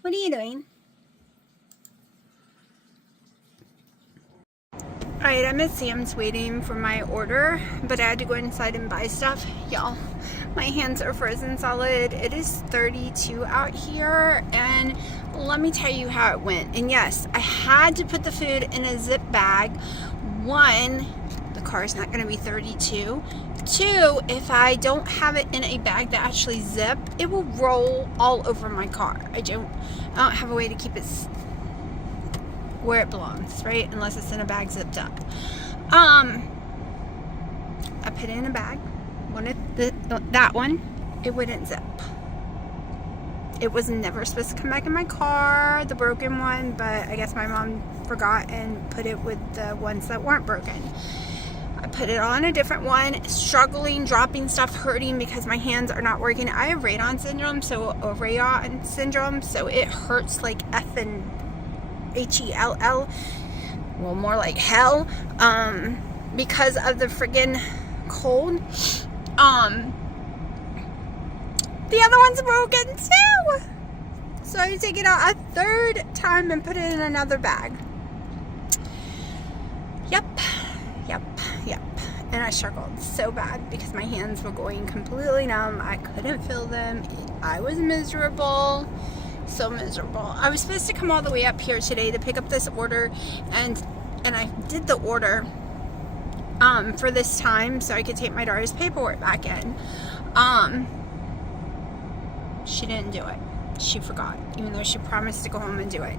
What are you doing? Alright, I'm at Sam's waiting for my order, but I had to go inside and buy stuff. Y'all, my hands are frozen solid. It is 32 out here, and let me tell you how it went. And yes, I had to put the food in a zip bag. One, the car is not going to be 32. Two, if I don't have it in a bag that actually zip, it will roll all over my car. I don't have a way to keep it where it belongs, right? Unless it's in a bag zipped up. I put it in a bag. That one, it wouldn't zip. It was never supposed to come back in my car, the broken one, but I guess my mom forgot and put it with the ones that weren't broken. I put it on a different one, struggling, dropping stuff, hurting because my hands are not working. I have Raynaud syndrome, so it hurts like effing Hell, well, more like hell, because of the friggin' cold. The other one's broken too, so I take it out a third time and put it in another bag. Yep, and I struggled so bad because my hands were going completely numb. I couldn't feel them. I was miserable. So miserable. I was supposed to come all the way up here today to pick up this order, and I did the order for this time so I could take my daughter's paperwork back in. She didn't do it. She forgot, even though she promised to go home and do it.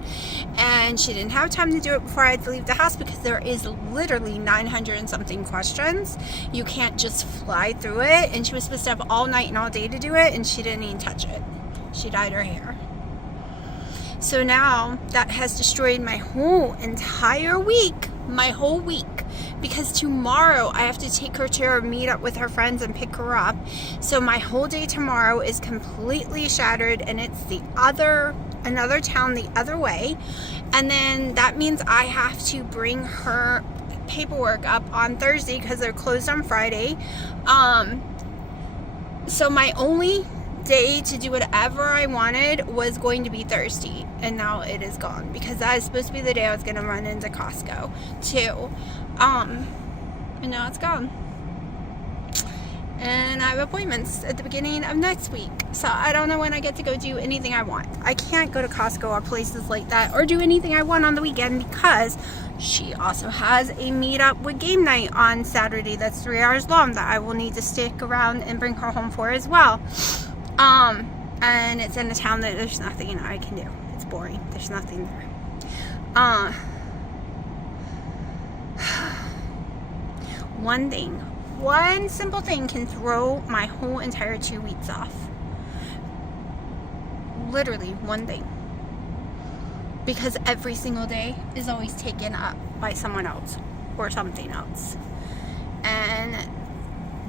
And she didn't have time to do it before I had to leave the house because there is literally 900 and something questions. You can't just fly through it, and she was supposed to have all night and all day to do it, and she didn't even touch it. She dyed her hair. So now that has destroyed my whole entire week, because tomorrow I have to take her to her meetup with her friends and pick her up. So my whole day tomorrow is completely shattered, and it's another town the other way. And then that means I have to bring her paperwork up on Thursday because they're closed on Friday. So my only day to do whatever I wanted was going to be Thursday, and now it is gone because that is supposed to be the day I was going to run into Costco too, and now it's gone. And I have appointments at the beginning of next week, so I don't know when I get to go do anything I want. I can't go to Costco or places like that or do anything I want on the weekend because she also has a meetup with game night on Saturday that's 3 hours long that I will need to stick around and bring her home for as well. And it's in a town that there's nothing I can do. It's boring. There's nothing there. One simple thing can throw my whole entire 2 weeks off. Literally one thing. Because every single day is always taken up by someone else or something else. And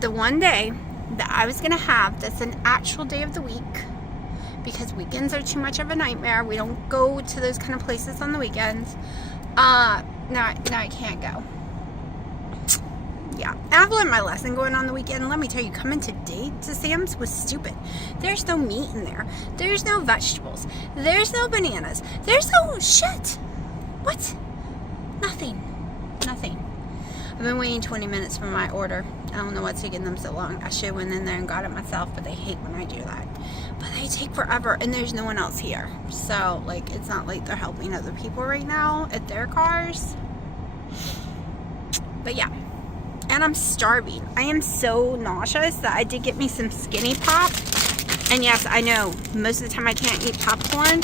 the one day that I was going to have that's an actual day of the week, because weekends are too much of a nightmare. We don't go to those kind of places on the weekends. Now I can't go. Yeah, I've learned my lesson going on the weekend. Let me tell you, coming today to Sam's was stupid. There's no meat in there. There's no vegetables. There's no bananas. There's no shit. What? Nothing. I've been waiting 20 minutes for my order. I don't know what's taking them so long. I should have went in there and got it myself, but they hate when I do that. But they take forever, and there's no one else here. So, like, it's not like they're helping other people right now at their cars. But yeah. And I'm starving. I am so nauseous that I did get me some Skinny Pop. And yes, I know, most of the time I can't eat popcorn.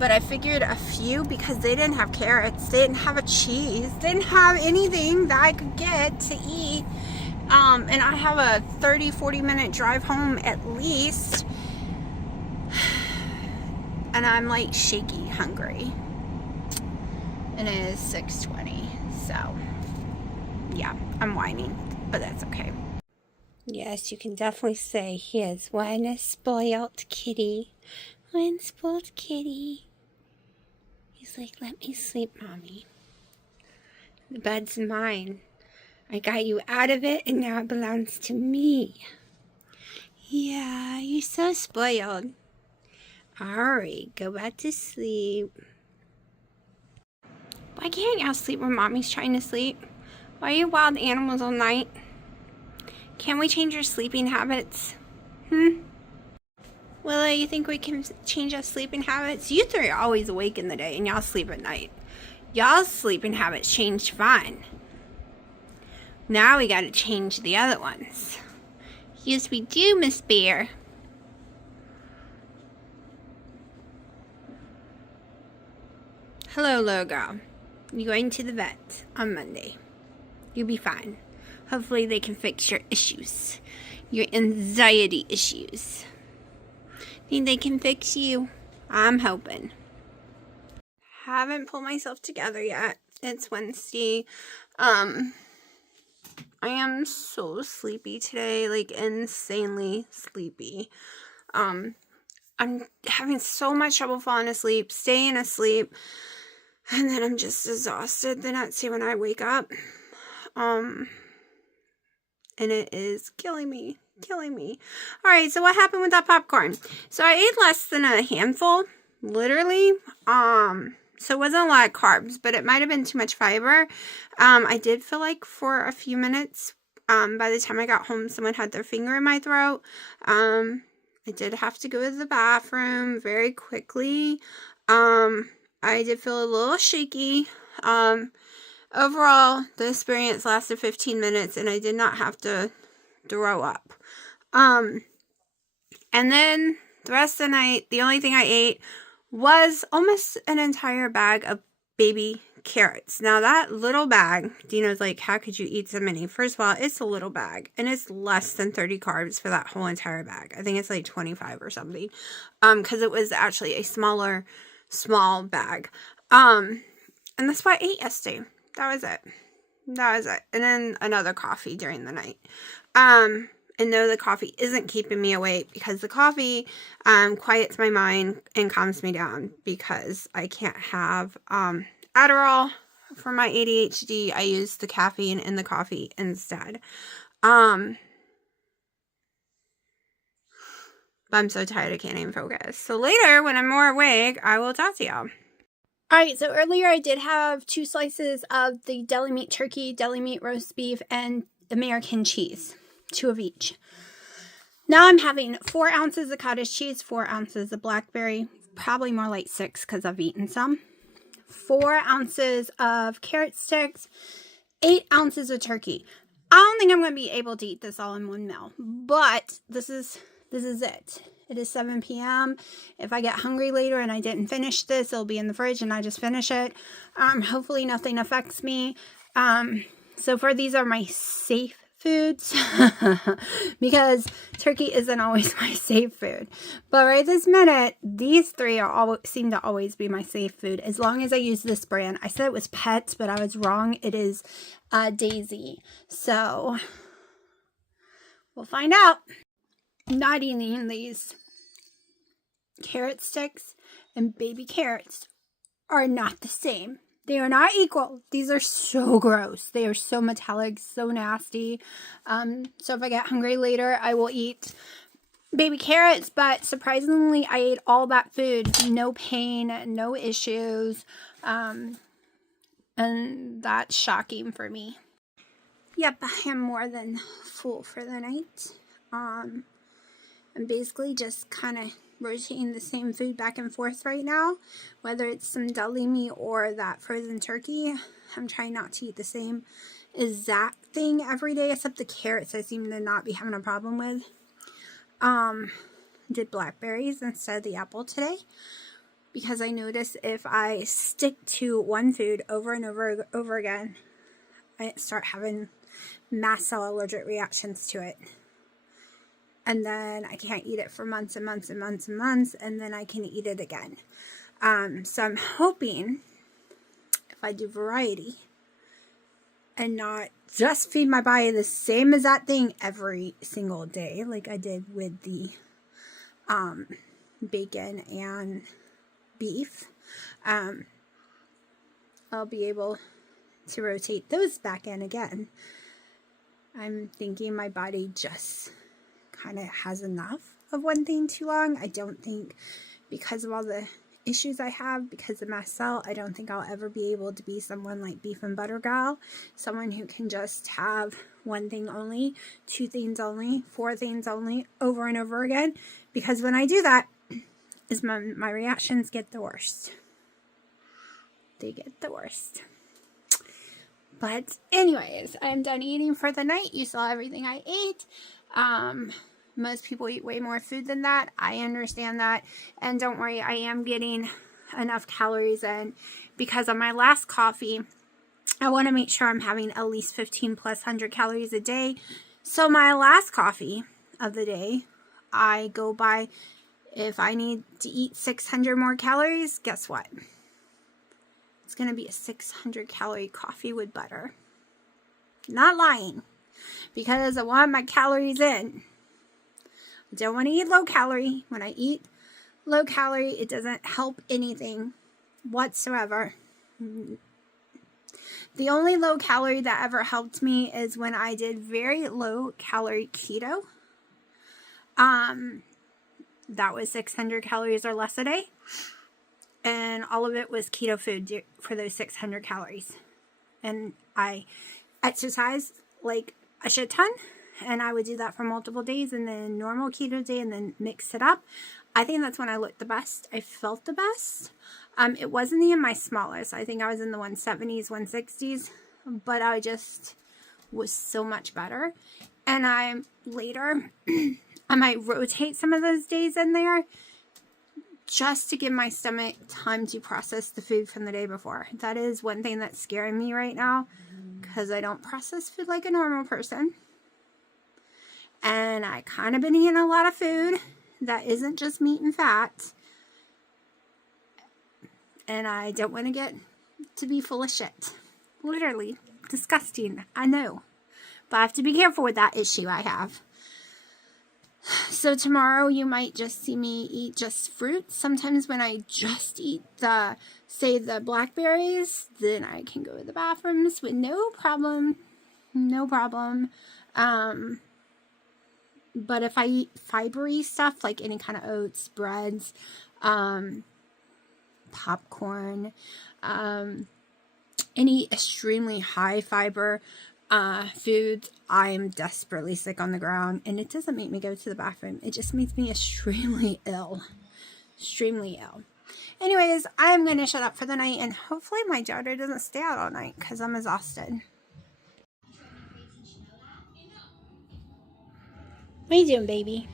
But I figured a few because they didn't have carrots. They didn't have a cheese. They didn't have anything that I could get to eat. And I have a 30-40 minute drive home at least. And I'm like shaky hungry. And it is 6:20. So yeah, I'm whining, but that's okay. Yes, you can definitely say he is one spoiled kitty. One spoiled kitty. He's like, let me sleep, Mommy. The bed's mine. I got you out of it, and now it belongs to me. Yeah, you're so spoiled. Alright, go back to sleep. Why can't y'all sleep when mommy's trying to sleep? Why are you wild animals all night? Can we change your sleeping habits? Willow, you think we can change our sleeping habits? You three are always awake in the day and y'all sleep at night. Y'all's sleeping habits changed fine. Now we gotta change the other ones. Yes, we do, Miss Bear. Hello, little girl. You're going to the vet on Monday. You'll be fine. Hopefully they can fix your issues. Your anxiety issues. Think they can fix you? I'm hoping. Haven't pulled myself together yet. It's Wednesday. I am so sleepy today, like insanely sleepy. I'm having so much trouble falling asleep, staying asleep, and then I'm just exhausted the next day when I wake up. And it is killing me. Alright, so what happened with that popcorn? So I ate less than a handful, literally. So it wasn't a lot of carbs, but it might have been too much fiber. I did feel like for a few minutes, by the time I got home, someone had their finger in my throat. I did have to go to the bathroom very quickly. I did feel a little shaky. Overall, the experience lasted 15 minutes, and I did not have to throw up. And then the rest of the night, the only thing I ate was almost an entire bag of baby carrots. Now that little bag, Dino's like, how could you eat so many? First of all, it's a little bag, and it's less than 30 carbs for that whole entire bag. I think it's like 25 or something, because it was actually a small bag. And that's what I ate yesterday. That was it. And then another coffee during the night. And no, the coffee isn't keeping me awake, because the coffee quiets my mind and calms me down, because I can't have Adderall for my ADHD. I use the caffeine in the coffee instead. But I'm so tired I can't even focus. So later, when I'm more awake, I will talk to y'all. Alright, so earlier I did have 2 slices of the deli meat turkey, deli meat roast beef, and American cheese. 2 of each. Now I'm having 4 ounces of cottage cheese, 4 ounces of blackberry, probably more like 6 because I've eaten some, 4 ounces of carrot sticks, 8 ounces of turkey. I don't think I'm going to be able to eat this all in one meal, but this is it. It is 7 p.m. If I get hungry later and I didn't finish this, it'll be in the fridge and I just finish it. Hopefully nothing affects me. So far, these are my safe foods because turkey isn't always my safe food. But right this minute, these 3 seem to always be my safe food as long as I use this brand. I said it was Pets, but I was wrong. It is Daisy. So we'll find out. Not eating these carrot sticks and baby carrots are not the same. They are not equal. These are so gross. They are so metallic, so nasty. So if I get hungry later, I will eat baby carrots. But surprisingly, I ate all that food. No pain, no issues. And that's shocking for me. Yep, I am more than full for the night. I'm basically just kind of rotating the same food back and forth right now, whether it's some deli meat or that frozen turkey. I'm trying not to eat the same exact thing every day, except the carrots I seem to not be having a problem with. Did blackberries instead of the apple today, because I notice if I stick to one food over and over again, I start having mast cell allergic reactions to it. And then I can't eat it for months and months and months and months, and then I can eat it again. So I'm hoping if I do variety and not just feed my body the same as that thing every single day, like I did with the bacon and beef, I'll be able to rotate those back in again. I'm thinking my body just kind of has enough of one thing too long. I don't think because of all the issues I have, because of my cell, I don't think I'll ever be able to be someone like Beef and Butter Gal, someone who can just have one thing only, two things only, four things only, over and over again, because when I do that, is my reactions get the worst. They get the worst. But anyways, I'm done eating for the night. You saw everything I ate. Most people eat way more food than that. I understand that. And don't worry, I am getting enough calories in, because on my last coffee, I want to make sure I'm having at least 15 plus 100 calories a day. So my last coffee of the day, I go by, if I need to eat 600 more calories, guess what? It's going to be a 600 calorie coffee with butter. Not lying, because I want my calories in. I don't want to eat low calorie. When I eat low calorie, it doesn't help anything whatsoever. The only low calorie that ever helped me is when I did very low calorie keto. That was 600 calories or less a day. And all of it was keto food for those 600 calories. And I exercised like a shit ton. And I would do that for multiple days, and then normal keto day, and then mix it up. I think that's when I looked the best. I felt the best. It wasn't in my smallest. I think I was in the 170s, 160s. But I just was so much better. And I might rotate some of those days in there, just to give my stomach time to process the food from the day before. That is one thing that's scaring me right now, because I don't process food like a normal person. And I kind of been eating a lot of food that isn't just meat and fat. And I don't want to get to be full of shit. Literally disgusting, I know. But I have to be careful with that issue I have. So tomorrow you might just see me eat just fruit. Sometimes when I just eat the blackberries, then I can go to the bathrooms with no problem. No problem. But if I eat fibery stuff, like any kind of oats, breads, popcorn, any extremely high fiber foods, I'm desperately sick on the ground. And it doesn't make me go to the bathroom. It just makes me extremely ill. Extremely ill. Anyways, I'm going to shut up for the night. And hopefully my daughter doesn't stay out all night, because I'm exhausted. What are you doing, baby?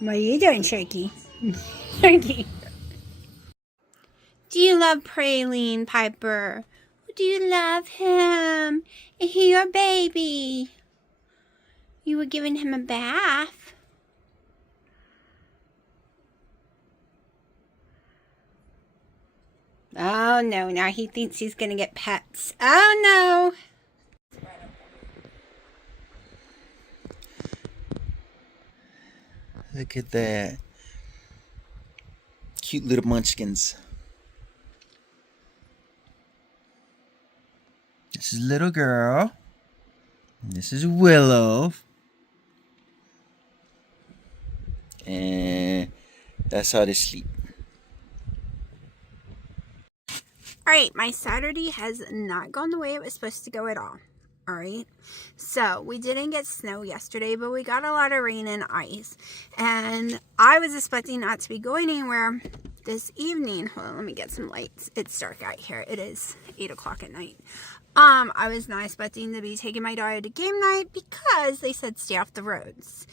What are you doing, Sharky? Sharky. Do you love Praline, Piper? Do you love him? Is he your baby? You were giving him a bath. Oh no, now he thinks he's gonna get pets. Oh no. Look at that. Cute little munchkins. This is little girl. And this is Willow. And that's how they sleep. Alright, my Saturday has not gone the way it was supposed to go at all. Alright, so we didn't get snow yesterday, but we got a lot of rain and ice. And I was expecting not to be going anywhere this evening. Hold on, let me get some lights. It's dark out here. It is 8 o'clock at night. I was not expecting to be taking my daughter to game night, because they said stay off the roads.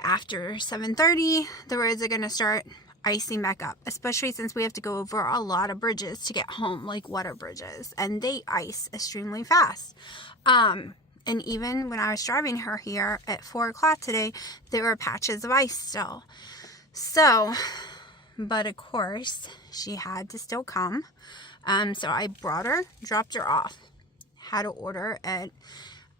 After 7:30, the roads are going to start icing back up, especially since we have to go over a lot of bridges to get home, like water bridges, and they ice extremely fast. And even when I was driving her here at 4 o'clock today, there were patches of ice still. So, but of course, she had to still come. So I brought her, dropped her off, had to order at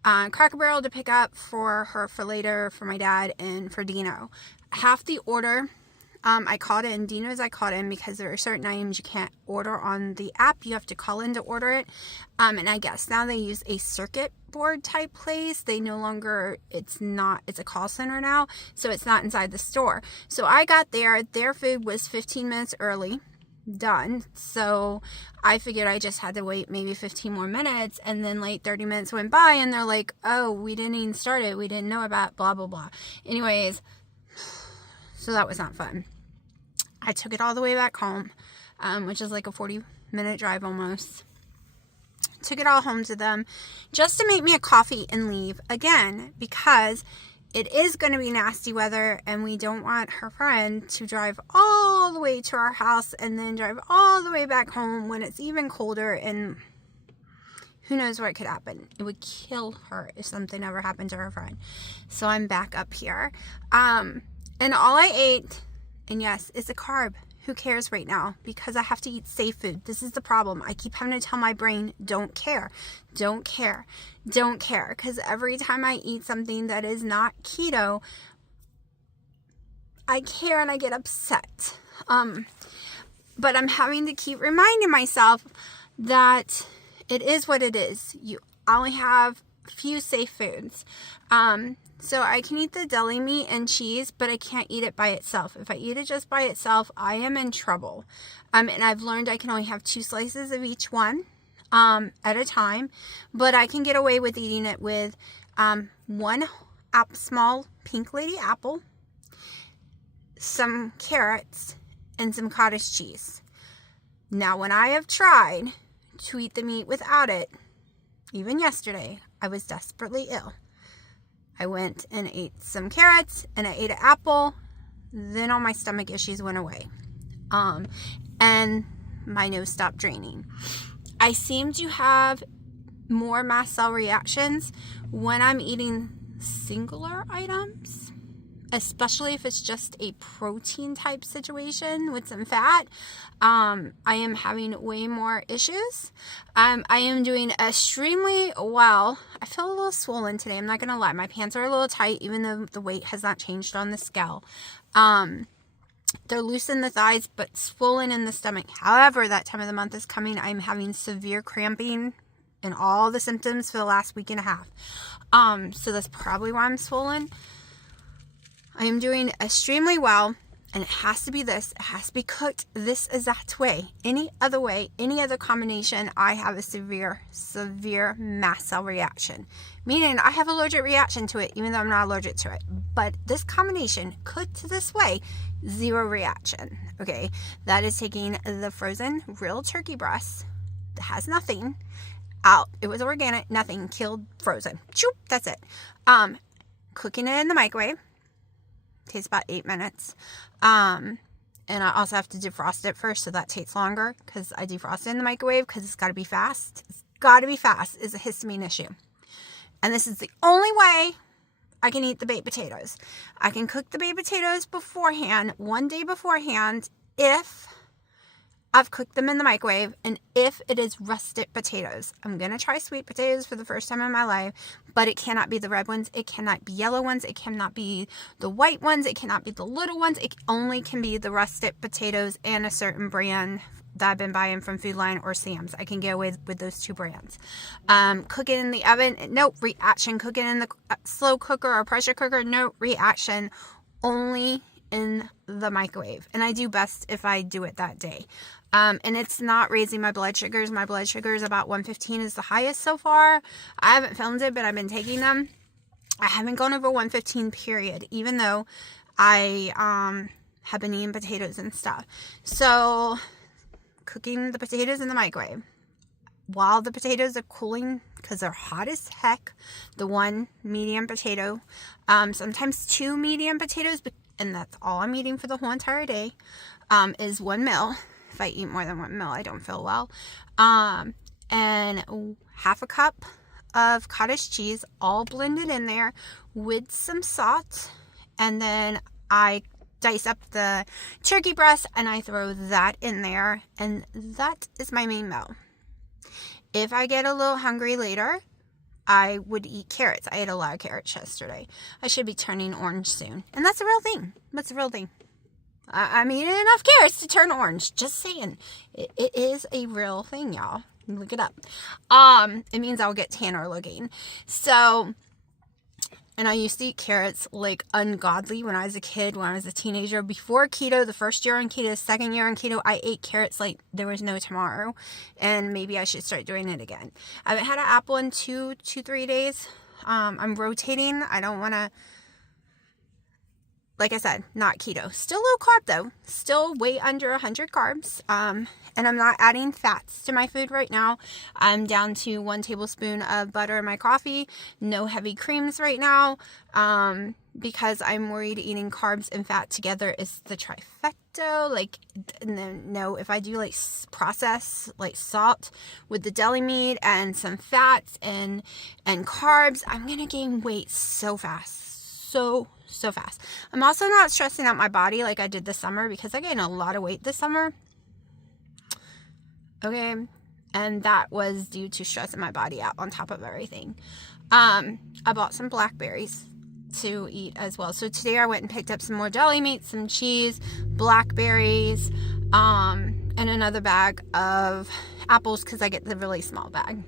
Cracker Barrel to pick up for her for later, for my dad, and for Dino. Half the order I called in. Dee knows I called in because there are certain items you can't order on the app. You have to call in to order it. And I guess now they use a circuit board type place. They no longer, it's a call center now. So it's not inside the store. So I got there. Their food was 15 minutes early. Done. So I figured I just had to wait maybe 15 more minutes, and then like 30 minutes went by and they're like, oh, we didn't even start it. We didn't know about blah, blah, blah. Anyways, so that was not fun. I took it all the way back home, which is like a 40-minute drive almost. Took it all home to them just to make me a coffee and leave again, because it is going to be nasty weather and we don't want her friend to drive all the way to our house and then drive all the way back home when it's even colder, and who knows what could happen. It would kill her if something ever happened to her friend. So I'm back up here. And all I ate, and yes, it's a carb. Who cares right now? Because I have to eat safe food. This is the problem. I keep having to tell my brain, don't care. Don't care. Don't care. Because every time I eat something that is not keto, I care and I get upset. But I'm having to keep reminding myself that it is what it is. You only have a few safe foods. So I can eat the deli meat and cheese, but I can't eat it by itself. If I eat it just by itself, I am in trouble. And I've learned I can only have 2 slices of each one at a time, but I can get away with eating it with one small pink lady apple, some carrots, and some cottage cheese. Now, when I have tried to eat the meat without it, even yesterday, I was desperately ill. I went and ate some carrots and I ate an apple. Then all my stomach issues went away. And my nose stopped draining. I seem to have more mast cell reactions when I'm eating singular items, especially if it's just a protein type situation with some fat. I am having way more issues. I am doing extremely well. I feel a little swollen today. I'm not going to lie. My pants are a little tight, even though the weight has not changed on the scale. They're loose in the thighs, but swollen in the stomach. However, that time of the month is coming. I'm having severe cramping and all the symptoms for the last week and a half. So that's probably why I'm swollen. I am doing extremely well, and it has to be this. It has to be cooked this exact way. Any other way, any other combination, I have a severe mast cell reaction. Meaning I have allergic reaction to it, even though I'm not allergic to it. But this combination, cooked this way, 0 reaction. Okay, that is taking the frozen real turkey breast that has nothing out. It was organic, nothing, killed, frozen. Choop, that's it. Cooking it in the microwave. Takes about 8 minutes. And I also have to defrost it first, so that takes longer because I defrost it in the microwave because it's got to be fast. It's got to be fast. It's a histamine issue. And this is the only way I can eat the baked potatoes. I can cook the baked potatoes beforehand, one day beforehand, if I've cooked them in the microwave and if it is russet potatoes. I'm going to try sweet potatoes for the first time in my life, but it cannot be the red ones. It cannot be yellow ones. It cannot be the white ones. It cannot be the little ones. It only can be the russet potatoes and a certain brand that I've been buying from Food Lion or Sam's. I can get away with those 2 brands. Cook it in the oven. No reaction. Cook it in the slow cooker or pressure cooker. No reaction. Only in the microwave. And I do best if I do it that day. And it's not raising my blood sugars. My blood sugar is about 115 is the highest so far. I haven't filmed it, but I've been taking them. I haven't gone over 115 period, even though I have been eating potatoes and stuff. So cooking the potatoes in the microwave while the potatoes are cooling because they're hot as heck. The 1 medium potato, sometimes 2 medium potatoes, and that's all I'm eating for the whole entire day, is 1 meal. If I eat more than 1 meal, I don't feel well. And half a cup of cottage cheese, all blended in there with some salt. And then I dice up the turkey breast and I throw that in there. And that is my main meal. If I get a little hungry later, I would eat carrots. I ate a lot of carrots yesterday. I should be turning orange soon. And that's a real thing. That's a real thing. I'm eating enough carrots to turn orange. Just saying. It is a real thing, y'all. Look it up. It means I'll get tanner looking. So, and I used to eat carrots like ungodly when I was a kid, when I was a teenager. Before keto, the first year on keto, the second year on keto, I ate carrots like there was no tomorrow. And maybe I should start doing it again. I haven't had an apple in 3 days. I'm rotating. I don't want to, like I said, not keto. Still low carb though. Still way under 100 carbs. And I'm not adding fats to my food right now. I'm down to 1 tablespoon of butter in my coffee. No heavy creams right now. Because I'm worried eating carbs and fat together is the trifecta. Like, no, if I do like process, like salt with the deli meat and some fats and carbs, I'm going to gain weight so fast. So fast. I'm also not stressing out my body like I did this summer because I gained a lot of weight this summer. Okay. And that was due to stressing my body out on top of everything. I bought some blackberries to eat as well. So today I went and picked up some more deli meat, some cheese, blackberries, and another bag of apples because I get the really small bag.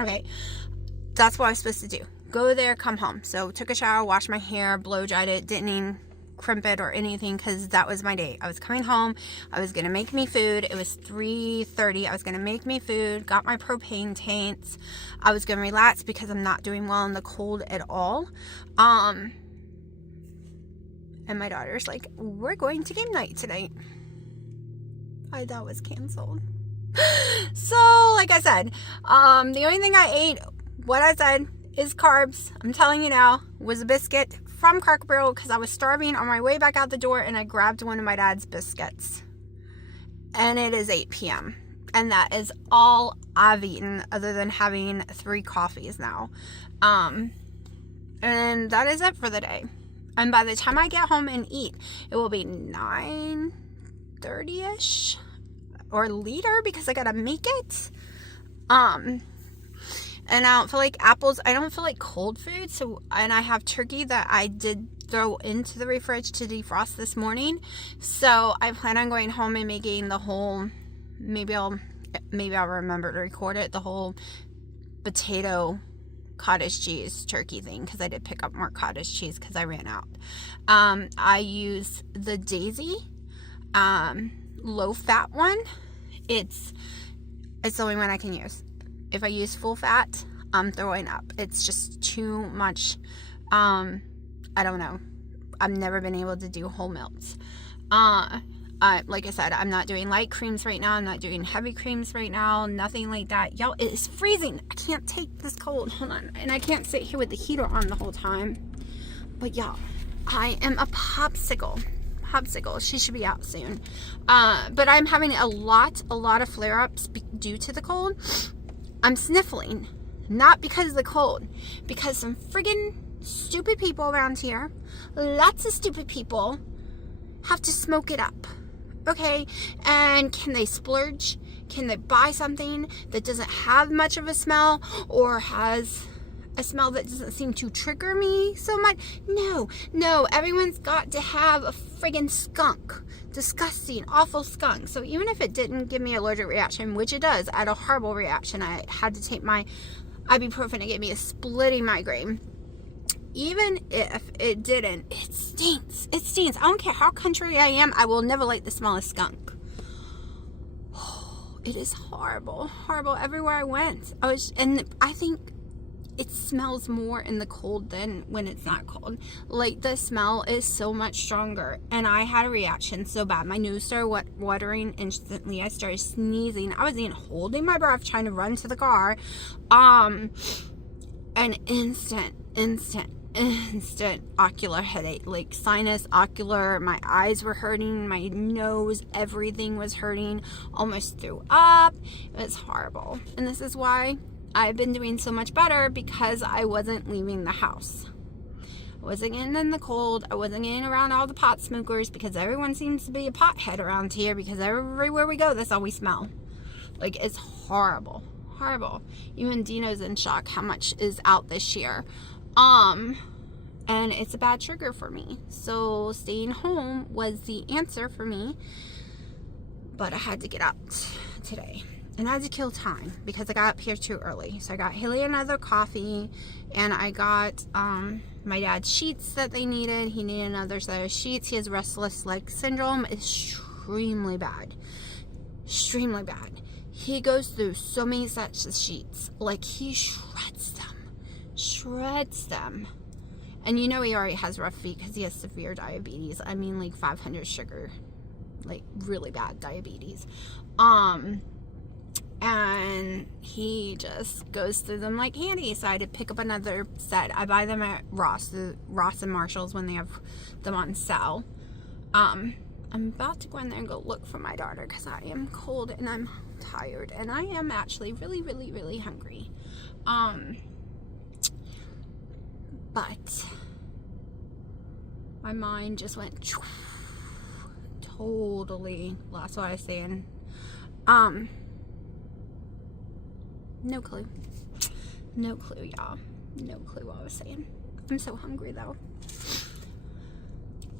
Okay. That's what I was supposed to do. Go there, come home. So took a shower, washed my hair, blow dried it, didn't even crimp it or anything because that was my day. I was coming home. I was going to make me food. It was 3:30. I was going to make me food, got my propane tanks. I was going to relax because I'm not doing well in the cold at all. And my daughter's like, we're going to game night tonight. That was canceled. So, like I said, the only thing I ate, what I said, is carbs. I'm telling you now, was a biscuit from Cracker Barrel because I was starving on my way back out the door and I grabbed one of my dad's biscuits. And it is 8 p.m. And that is all I've eaten other than having 3 coffees now. And that is it for the day. And by the time I get home and eat, it will be 9:30ish or later because I gotta make it. And I don't feel like apples. I don't feel like cold food. So, and I have turkey that I did throw into the fridge to defrost this morning. So I plan on going home and making the whole, maybe I'll remember to record it, the whole potato cottage cheese turkey thing. Because I did pick up more cottage cheese because I ran out. I use the Daisy low fat one. It's the only one I can use. If I use full fat, I'm throwing up. It's just too much. I don't know. I've never been able to do whole milks. Like I said, I'm not doing light creams right now. I'm not doing heavy creams right now. Nothing like that. Y'all, it is freezing. I can't take this cold. Hold on. And I can't sit here with the heater on the whole time. But y'all, I am a popsicle. She should be out soon. But I'm having a lot of flare-ups due to the cold. I'm sniffling, not because of the cold, because some friggin' stupid people around here, lots of stupid people, have to smoke it up, okay? And can they splurge? Can they buy something that doesn't have much of a smell or has a smell that doesn't seem to trigger me so much? No, everyone's got to have a friggin' skunk. Disgusting, awful skunk. So even if it didn't give me an allergic reaction, which it does, I had a horrible reaction. I had to take my ibuprofen. It gave me a splitting migraine. Even if it didn't, it stinks. It stinks. I don't care how country I am, I will never like the smell of skunk. It is horrible everywhere I went. And I think it smells more in the cold than when it's not cold. Like, the smell is so much stronger. And I had a reaction so bad. My nose started watering instantly. I started sneezing. I was even holding my breath trying to run to the car. An instant ocular headache. Like, sinus, ocular. My eyes were hurting. My nose, everything was hurting. Almost threw up. It was horrible. And this is why I've been doing so much better, because I wasn't leaving the house. I wasn't getting in the cold. I wasn't getting around all the pot smokers, because everyone seems to be a pothead around here, because everywhere we go, that's all we smell. Like, it's horrible. Even Dino's in shock how much is out this year. and it's a bad trigger for me. So staying home was the answer for me, but I had to get out today. And I had to kill time because I got up here too early. So I got Haley another coffee, and I got my dad's sheets that they needed. He needed another set of sheets. He has restless leg syndrome. It's extremely bad. Extremely bad. He goes through so many sets of sheets. Like, he shreds them. Shreds them. And you know he already has rough feet because he has severe diabetes. I mean, like 500 sugar. Like, really bad diabetes. And he just goes through them like candy. So I had to pick up another set. I buy them at Ross and Marshall's when they have them on sale. I'm about to go in there and go look for my daughter because I am cold and I'm tired. And I am actually really, really, really hungry. But my mind just went totally. That's what I was saying. No clue. No clue, y'all. No clue what I was saying. I'm so hungry, though.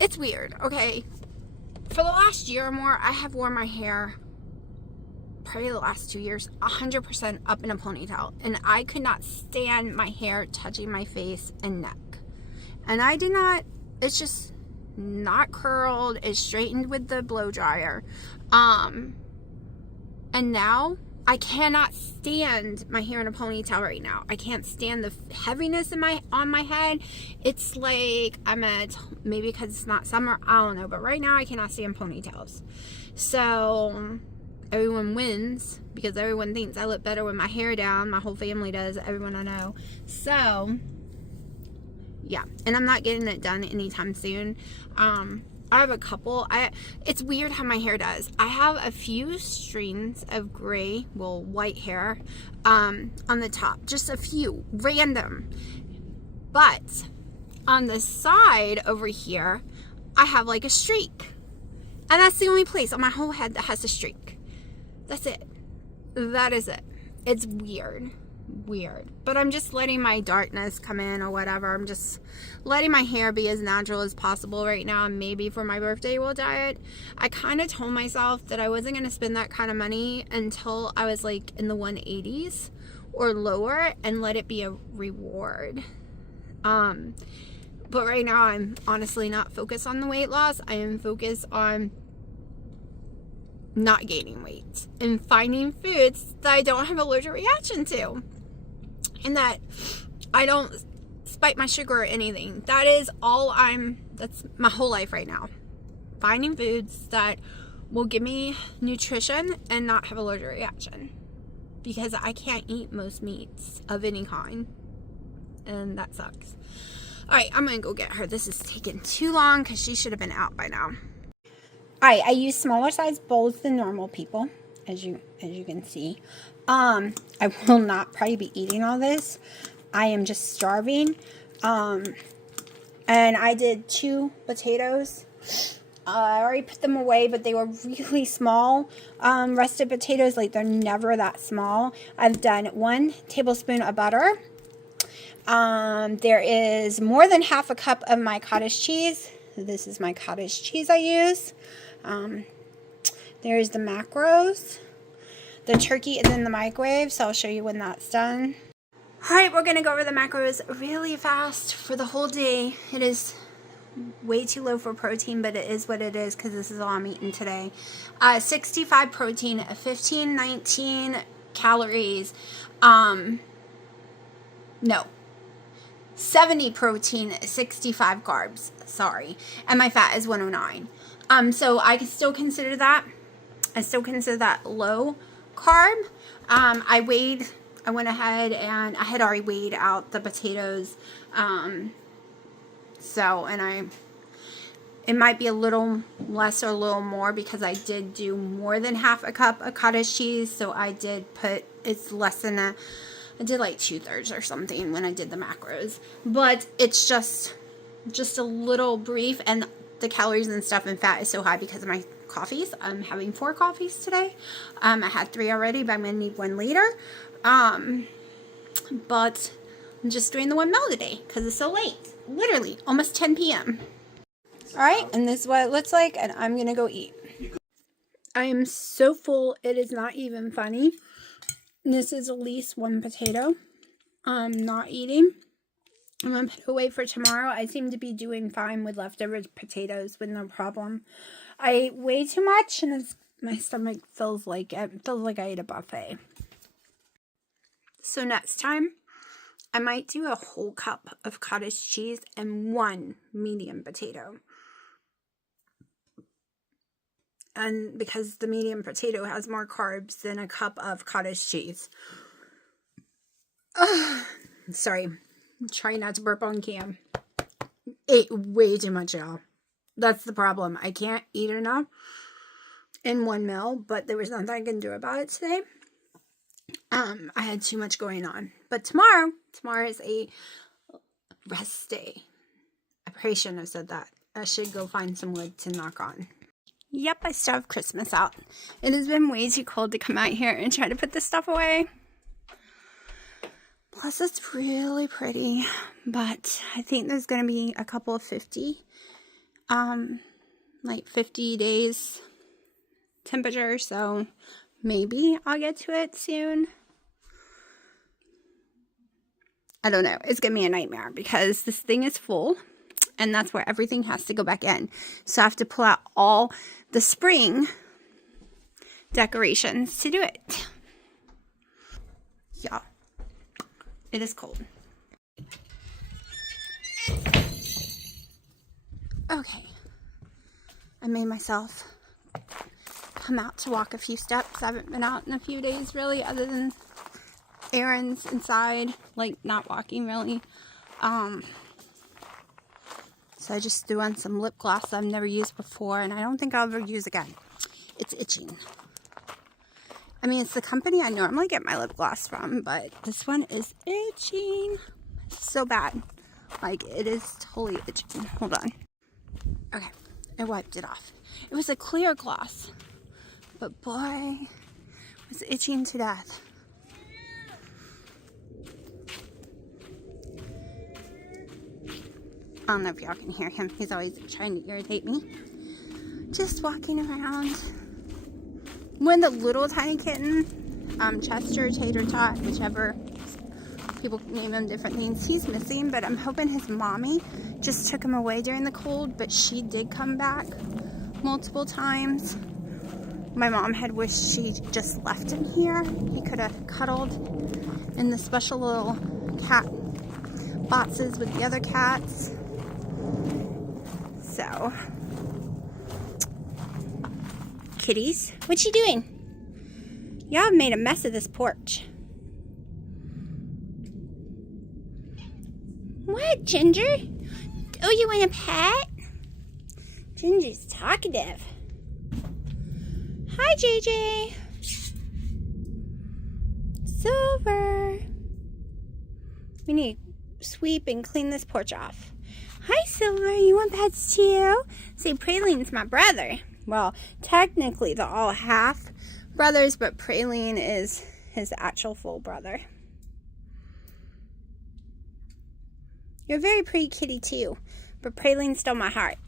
It's weird, okay? For the last year or more, I have worn my hair, probably the last 2 years, 100% up in a ponytail. And I could not stand my hair touching my face and neck. And I do not, it's just not curled. It's straightened with the blow dryer. And now I cannot stand my hair in a ponytail right now. I can't stand the heaviness on my head. It's like I'm at, maybe because it's not summer, I don't know. But right now I cannot stand ponytails. So everyone wins because everyone thinks I look better with my hair down. My whole family does, everyone I know. So yeah, and I'm not getting it done anytime soon. I have a couple. It's weird how my hair does. I have a few streams of gray, well, white hair on the top. Just a few, random. But on the side over here, I have like a streak. And that's the only place on my whole head that has a streak. That's it. That is it. It's weird. Weird. But I'm just letting my darkness come in or whatever. I'm just letting my hair be as natural as possible right now. Maybe for my birthday we'll dye it. I kind of told myself that I wasn't going to spend that kind of money until I was like in the 180s or lower and let it be a reward. But right now I'm honestly not focused on the weight loss. I am focused on not gaining weight and finding foods that I don't have an allergic reaction to. And that I don't spike my sugar or anything. That is all that's my whole life right now. Finding foods that will give me nutrition and not have an allergic reaction. Because I can't eat most meats of any kind. And that sucks. Alright, I'm going to go get her. This is taking too long because she should have been out by now. Alright, I use smaller size bowls than normal people. As you can see. I will not probably be eating all this. I am just starving. And I did 2 potatoes. I already put them away, but they were really small. Rusted potatoes, like they're never that small. I've done 1 tablespoon of butter. There is more than half a cup of my cottage cheese. This is my cottage cheese I use. There's the macros. The turkey is in the microwave, so I'll show you when that's done. Alright, we're going to go over the macros really fast for the whole day. It is way too low for protein, but it is what it is because this is all I'm eating today. 65 protein, 19 calories. No. 70 protein, 65 carbs. Sorry. And my fat is 109. So I can still consider that. I still consider that low carb. I went ahead and I had already weighed out the potatoes. It might be a little less or a little more because I did do more than half a cup of cottage cheese. So I did put, it's less than I did like 2/3 or something when I did the macros. But it's just a little brief, and the calories and stuff and fat is so high because of my coffees. I'm having 4 coffees today. I had 3 already, but I'm going to need 1 later. But I'm just doing the 1 meal today because it's so late. literally almost 10 p.m. Alright, and this is what it looks like, and I'm gonna go eat. I am so full, it is not even funny. This is at least one potato. I'm not eating. I'm gonna put it away for tomorrow. I seem to be doing fine with leftover potatoes with no problem. I ate way too much, and my stomach feels like I ate a buffet. So next time, I might do a whole cup of cottage cheese and one medium potato. And because the medium potato has more carbs than a cup of cottage cheese. Sorry. I'm trying not to burp on cam. Ate way too much, y'all. That's the problem. I can't eat enough in one meal, but there was nothing I can do about it today. I had too much going on. But tomorrow is a rest day. I probably shouldn't have said that. I should go find some wood to knock on. Yep, I still have Christmas out. It has been way too cold to come out here and try to put this stuff away. Plus, it's really pretty. But I think there's going to be a couple of 50 days temperature. So maybe I'll get to it soon. I don't know. It's going to be a nightmare because this thing is full. And that's where everything has to go back in. So I have to pull out all the spring decorations to do it. Yeah. It is cold. Okay. I made myself come out to walk a few steps. I haven't been out in a few days really, other than errands inside. Like, not walking really. So I just threw on some lip gloss I've never used before, and I don't think I'll ever use again. It's itching. I mean, it's the company I normally get my lip gloss from, but this one is itching so bad. Like, it is totally itching. Hold on. Okay, I wiped it off. It was a clear gloss, but boy, it was itching to death. I don't know if y'all can hear him. He's always trying to irritate me. Just walking around. When the little tiny kitten, Chester, Tater Tot, whichever, people name him different things, he's missing, but I'm hoping his mommy just took him away during the cold, but she did come back multiple times. My mom had wished she just left him here. He could have cuddled in the special little cat boxes with the other cats. So, kitties, what you doing? Y'all have made a mess of this porch. What, Ginger? Oh, you want a pet? Ginger's talkative. Hi, JJ. Silver. We need to sweep and clean this porch off. Hi, Silver. You want pets too? See, Praline's my brother. Well, technically they're all half brothers, but Praline is his actual full brother. You're a very pretty kitty too, but Praline stole my heart.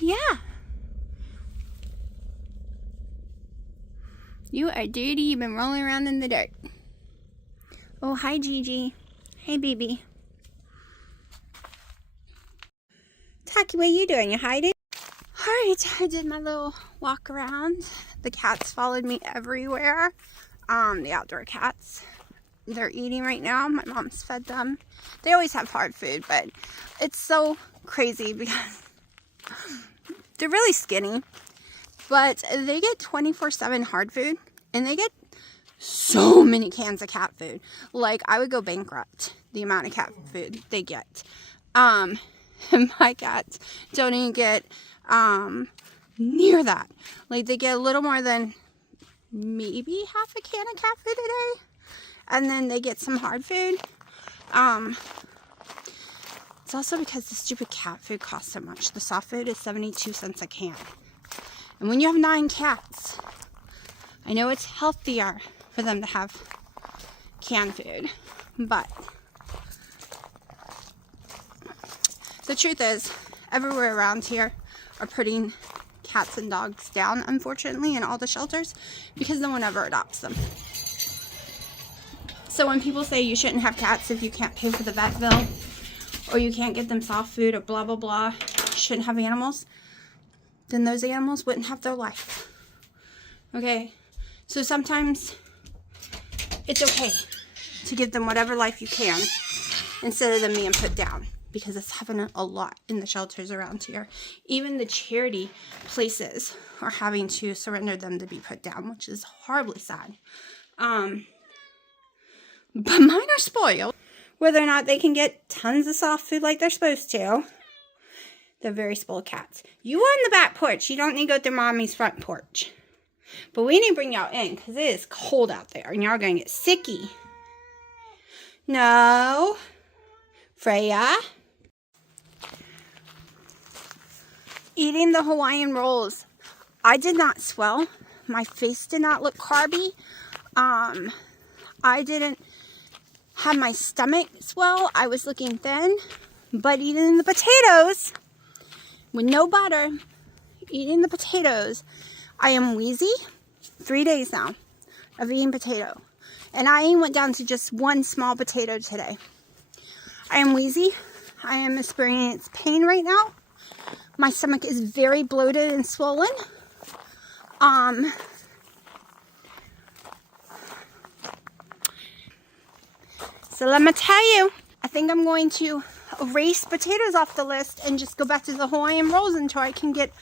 Yeah. You are dirty. You've been rolling around in the dirt. Oh, hi, Gigi. Hey, baby. Taki, what are you doing? You hiding? Alright, I did my little walk around. The cats followed me everywhere. The outdoor cats. They're eating right now. My mom's fed them. They always have hard food, but it's so crazy because they're really skinny. But they get 24/7 hard food, and they get so many cans of cat food. Like, I would go bankrupt the amount of cat food they get. And my cats don't even get near that. Like, they get a little more than maybe half a can of cat food a day, and then they get some hard food. It's also because the stupid cat food costs so much. The soft food is 72 cents a can. And when you have 9 cats, I know it's healthier for them to have canned food, but The truth is, everywhere around here are putting cats and dogs down, unfortunately, in all the shelters because no one ever adopts them. So when people say you shouldn't have cats if you can't pay for the vet bill, or you can't get them soft food, or blah, blah, blah, you shouldn't have animals, then those animals wouldn't have their life. Okay? So sometimes it's okay to give them whatever life you can instead of them being put down, because it's happening a lot in the shelters around here. Even the charity places are having to surrender them to be put down, which is horribly sad. But mine are spoiled. Whether or not they can get tons of soft food like they're supposed to, they're very spoiled cats. You on the back porch. You don't need to go through mommy's front porch. But we need to bring y'all in because it is cold out there and y'all are going to get sicky. No. Freya. Eating the Hawaiian rolls. I did not swell. My face did not look carby. I didn't have my stomach swell. I was looking thin. But eating the potatoes with no butter, eating the potatoes, I am wheezy. 3 days now of eating potato. And I went down to just one small potato today. I am wheezy. I am experiencing pain right now. My stomach is very bloated and swollen. So let me tell you, I think I'm going to erase potatoes off the list and just go back to the Hawaiian rolls until I can get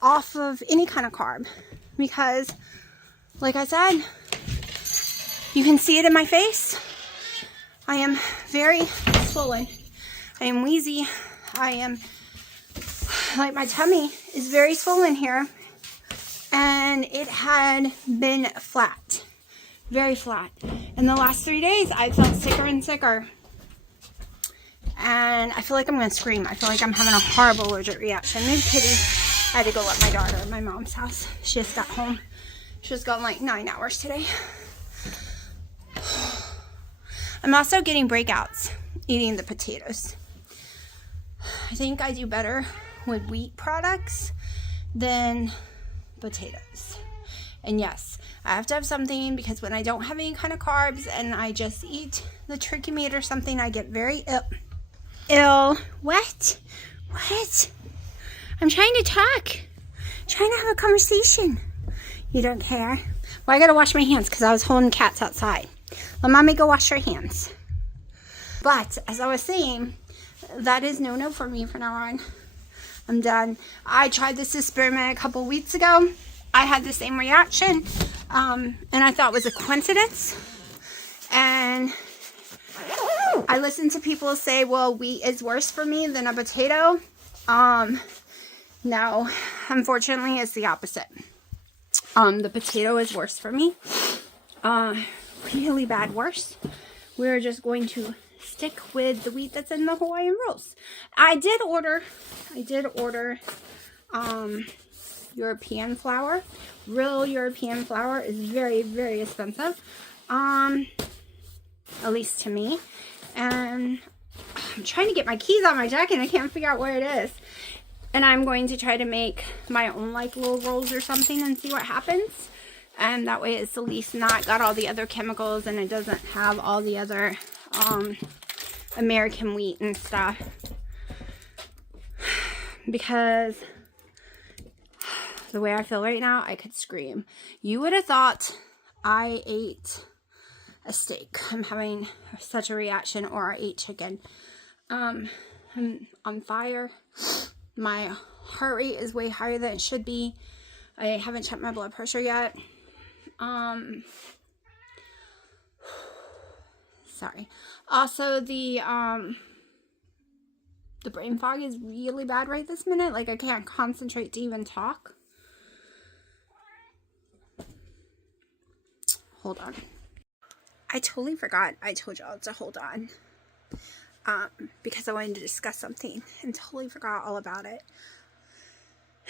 off of any kind of carb. Because, like I said, you can see it in my face. I am very swollen. I am wheezy. I am, like, my tummy is very swollen here. And it had been flat. Very flat. In the last 3 days, I felt sicker and sicker. And I feel like I'm going to scream. I feel like I'm having a horrible allergic reaction. Maybe Kitty, I had to go let my daughter at my mom's house. She just got home. She was gone like 9 hours today. I'm also getting breakouts eating the potatoes. I think I do better with wheat products than potatoes. And yes, I have to have something because when I don't have any kind of carbs and I just eat the turkey meat or something, I get very ill. What? I'm trying to talk. I'm trying to have a conversation. You don't care? Well, I gotta wash my hands because I was holding cats outside. Let mommy go wash her hands. But as I was saying, that is no for me from now on. I'm done. I tried this experiment a couple weeks ago. I had the same reaction, and I thought it was a coincidence. And I listened to people say, well, wheat is worse for me than a potato. No, unfortunately, it's the opposite. The potato is worse for me. Really bad worse. We're just going to stick with the wheat that's in the Hawaiian rolls. I did order European flour. Real European flour is very, very expensive. At least to me. And I'm trying to get my keys on my jacket and I can't figure out where it is. And I'm going to try to make my own like little rolls or something and see what happens. And that way it's at least not got all the other chemicals and it doesn't have all the other American wheat and stuff. Because the way I feel right now, I could scream. You would have thought I ate a steak. I'm having such a reaction, or I ate chicken. I'm on fire. My heart rate is way higher than it should be. I haven't checked my blood pressure yet. Sorry. Also, the brain fog is really bad right this minute. Like, I can't concentrate to even talk. Hold on. I totally forgot I told y'all to hold on. Because I wanted to discuss something and totally forgot all about it.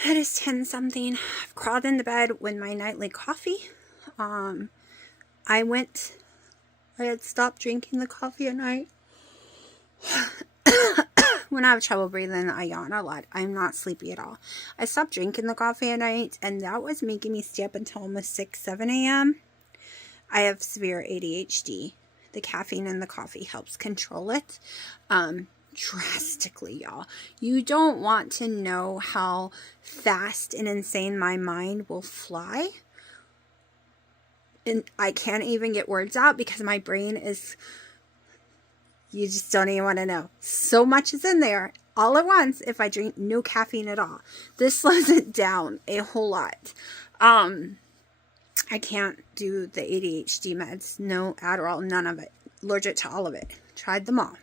It is 10 something. I've crawled into bed with my nightly coffee. I had stopped drinking the coffee at night when I have trouble breathing, I yawn a lot. I'm not sleepy at all. I stopped drinking the coffee at night, and that was making me stay up until almost 6, 7 a.m. I have severe ADHD. The caffeine in the coffee helps control it drastically, y'all. You don't want to know how fast and insane my mind will fly. And I can't even get words out because my brain is... You just don't even want to know. So much is in there all at once if I drink no caffeine at all. This slows it down a whole lot. I can't do the ADHD meds. No Adderall, none of it. Allergic to all of it. Tried them all.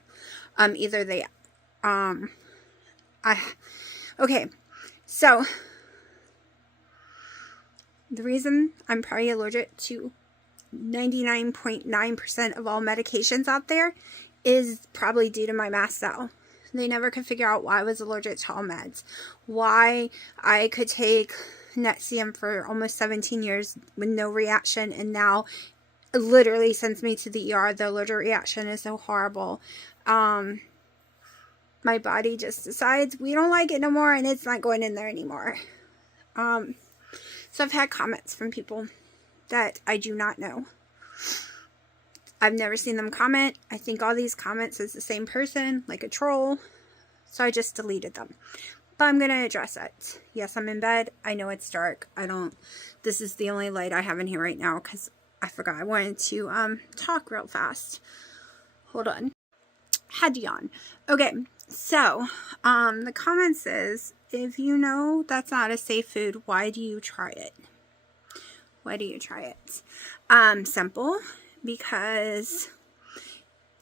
Okay. So, the reason I'm probably allergic to 99.9% of all medications out there is probably due to my mast cell. They never could figure out why I was allergic to all meds. Why I could take Nexium for almost 17 years with no reaction, and now literally sends me to the ER. The allergic reaction is so horrible. My body just decides we don't like it no more, and it's not going in there anymore. So I've had comments from people that I do not know. I've never seen them comment. I think all these comments is the same person, like a troll. So I just deleted them. But I'm going to address it. Yes, I'm in bed. I know it's dark. This is the only light I have in here right now because I forgot I wanted to talk real fast. Hold on. Had to yawn. Okay, so the comment says, if you know that's not a safe food, why do you try it? Why do you try it? Simple. Because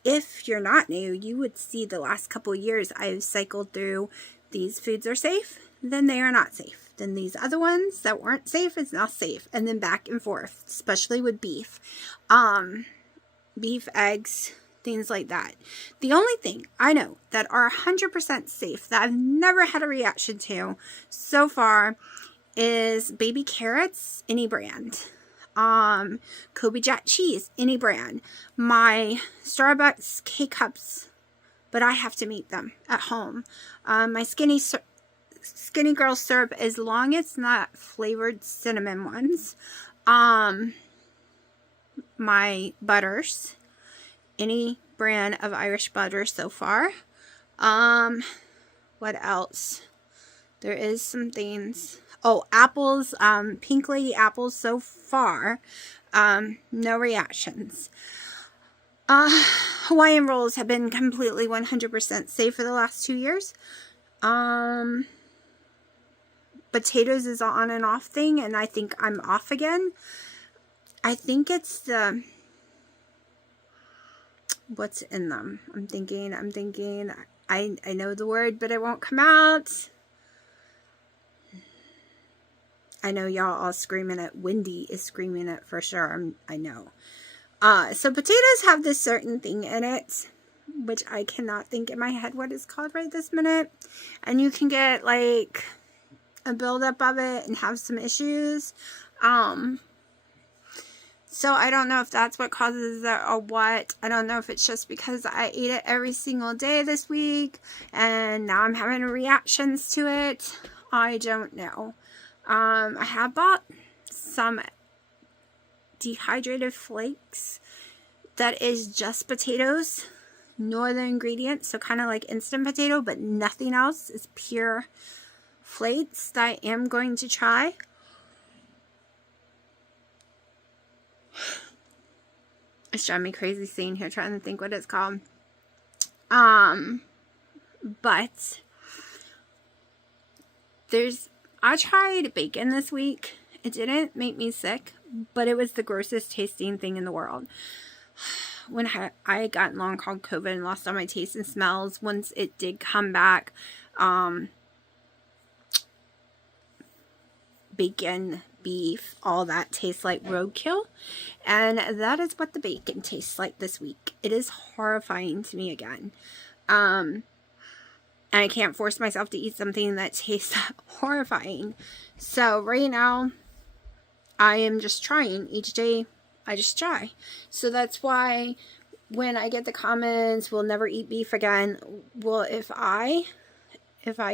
if you're not new, you would see the last couple years I've cycled through these foods are safe, then they are not safe. Then these other ones that weren't safe is now safe. And then back and forth, especially with beef. Beef, eggs, things like that. The only thing I know that are 100% safe that I've never had a reaction to so far is baby carrots, any brand. Kobe Jack cheese, any brand. My Starbucks K-Cups, but I have to make them at home. My Skinny Girl syrup, as long as it's not flavored cinnamon ones. My butters, any brand of Irish butter so far. What else? There is some things. Oh, apples, Pink Lady apples so far, no reactions. Hawaiian rolls have been completely 100% safe for the last 2 years. Potatoes is an on and off thing, and I think I'm off again. I think it's what's in them. I'm thinking, I know the word, but it won't come out. I know y'all all screaming it. Wendy is screaming it for sure. I know. So potatoes have this certain thing in it, which I cannot think in my head what it's called right this minute. And you can get like a buildup of it and have some issues. So I don't know if that's what causes it or what. I don't know if it's just because I ate it every single day this week and now I'm having reactions to it. I don't know. I have bought some dehydrated flakes that is just potatoes, no other ingredients, so kind of like instant potato, but nothing else. It's pure flakes that I am going to try. It's driving me crazy sitting here trying to think what it's called. But I tried bacon this week. It didn't make me sick, but it was the grossest tasting thing in the world. When I had gotten long haul COVID and lost all my taste and smells, once it did come back, bacon, beef, all that tastes like roadkill. And that is what the bacon tastes like this week. It is horrifying to me again. And I can't force myself to eat something that tastes horrifying. So right now, I am just trying. Each day, I just try. So that's why when I get the comments, we'll never eat beef again. Well, if I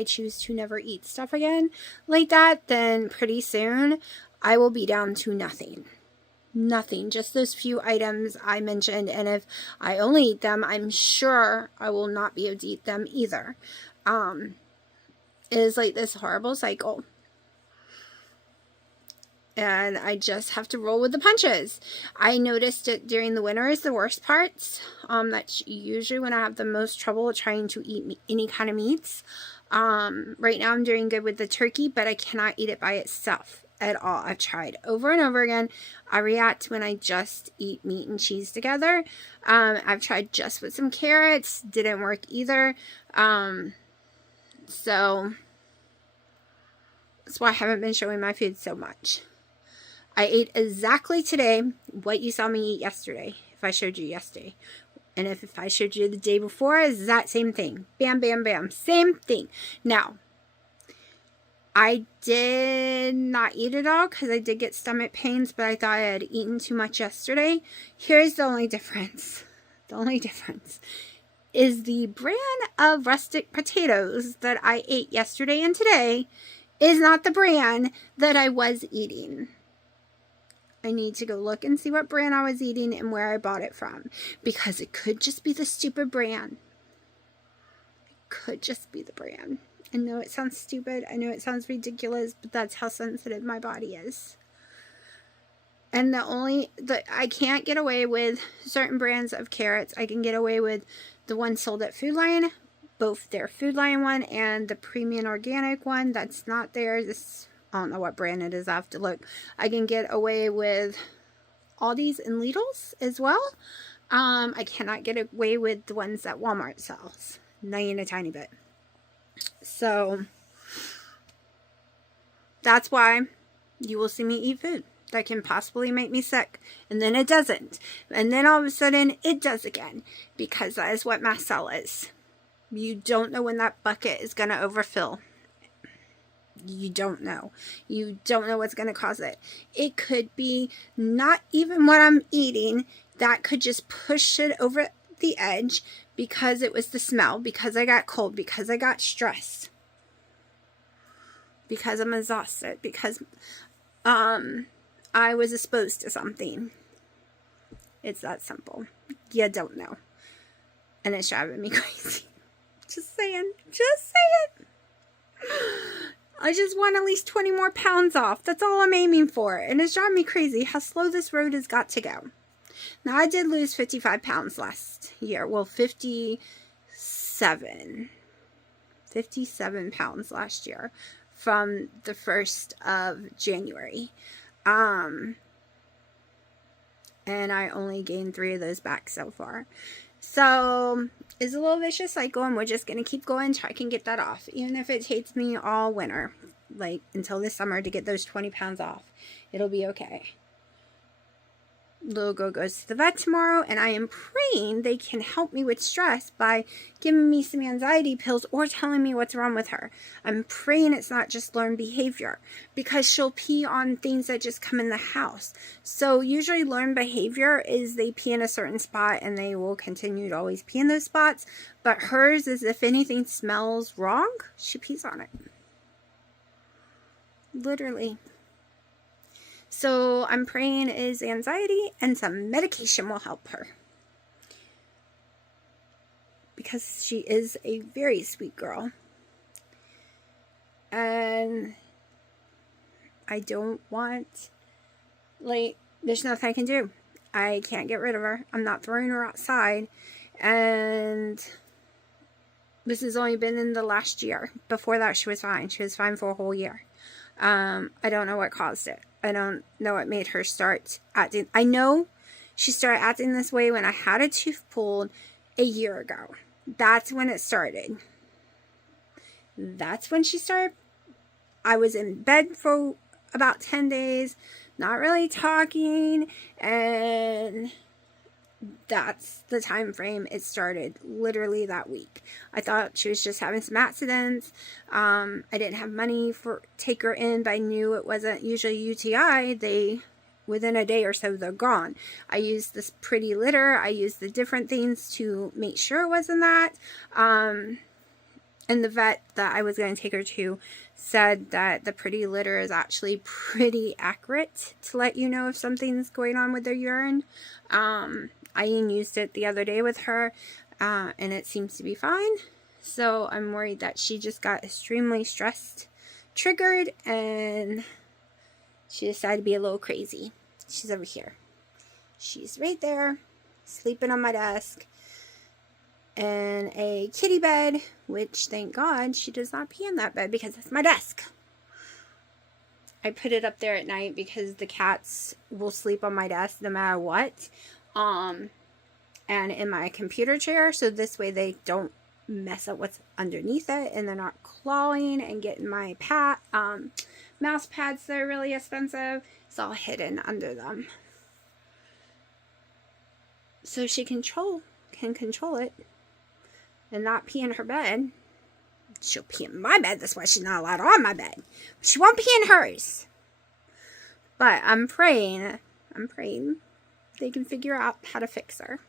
choose to never eat stuff again like that, then pretty soon I will be down to nothing. Nothing, just those few items I mentioned, and if I only eat them, I'm sure I will not be able to eat them either. It is like this horrible cycle, and I just have to roll with the punches. I noticed it during the winter is the worst parts. That's usually when I have the most trouble trying to eat any kind of meats. Right now I'm doing good with the turkey, but I cannot eat it by itself at all. I've tried over and over again. I react when I just eat meat and cheese together. I've tried just with some carrots, didn't work either. So that's why I haven't been showing my food so much. I ate exactly today what you saw me eat yesterday, if I showed you yesterday. And if I showed you the day before, it's that same thing. Bam, bam, bam. Same thing. Now, I did not eat it all because I did get stomach pains, but I thought I had eaten too much yesterday. Here's the only difference. The only difference is the brand of rustic potatoes that I ate yesterday and today is not the brand that I was eating. I need to go look and see what brand I was eating and where I bought it from, because it could just be the stupid brand. It could just be the brand. I know it sounds stupid. I know it sounds ridiculous, but that's how sensitive my body is. And I can't get away with certain brands of carrots. I can get away with the one sold at Food Lion, both their Food Lion one and the premium organic one. That's not theirs. I don't know what brand it is. I have to look. I can get away with Aldi's and Lidl's as well. I cannot get away with the ones that Walmart sells. Not even a tiny bit. So that's why you will see me eat food that can possibly make me sick, and then it doesn't, and then all of a sudden it does again, because that is what mast cell is. You don't know when that bucket is going to overfill. You don't know. You don't know what's going to cause it. It could be not even what I'm eating that could just push it over the edge, because it was the smell, because I got cold, because I got stressed, because I'm exhausted, because I was exposed to something. It's that simple. You don't know. And it's driving me crazy. Just saying. Just saying. I just want at least 20 more pounds off. That's all I'm aiming for. And it's driving me crazy how slow this road has got to go. Now, I did lose 55 pounds last year. Well, 57 pounds last year from the 1st of January. And I only gained 3 of those back so far. So it's a little vicious cycle, and we're just going to keep going until I can get that off. Even if it takes me all winter, like until this summer, to get those 20 pounds off, it'll be okay. Little girl goes to the vet tomorrow, and I am praying they can help me with stress by giving me some anxiety pills or telling me what's wrong with her. I'm praying it's not just learned behavior, because she'll pee on things that just come in the house. So usually learned behavior is they pee in a certain spot and they will continue to always pee in those spots. But hers is, if anything smells wrong, she pees on it. Literally. So I'm praying is anxiety, and some medication will help her, because she is a very sweet girl. And I don't want, there's nothing I can do. I can't get rid of her. I'm not throwing her outside. And this has only been in the last year. Before that, she was fine. She was fine for a whole year. I don't know what caused it. I don't know what made her start acting. I know she started acting this way when I had a tooth pulled a year ago. That's when it started. That's when she started. I was in bed for about 10 days, not really talking, and that's the time frame it started, literally that week. I thought she was just having some accidents. I didn't have money for take her in, but I knew it wasn't usually UTI. They within a day or so, they're gone. I used this pretty litter. I used the different things to make sure it wasn't that. And the vet that I was going to take her to said that the pretty litter is actually pretty accurate to let you know if something's going on with their urine. I even used it the other day with her, and it seems to be fine. So I'm worried that she just got extremely stressed, triggered, and she decided to be a little crazy. She's over here. She's right there, sleeping on my desk. In a kitty bed, which thank God she does not pee in that bed because that's my desk. I put it up there at night because the cats will sleep on my desk no matter what. And in my computer chair, so this way they don't mess up what's underneath it and they're not clawing and getting my mouse pads that are really expensive. It's all hidden under them. So she can control it. And not pee in her bed. She'll pee in my bed. That's why she's not allowed on my bed. But she won't pee in hers. But I'm praying they can figure out how to fix her.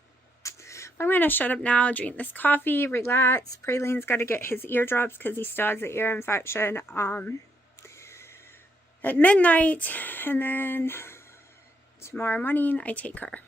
I'm going to shut up now, drink this coffee, relax. Praline's got to get his eardrops because he still has an ear infection at midnight. And then tomorrow morning, I take her.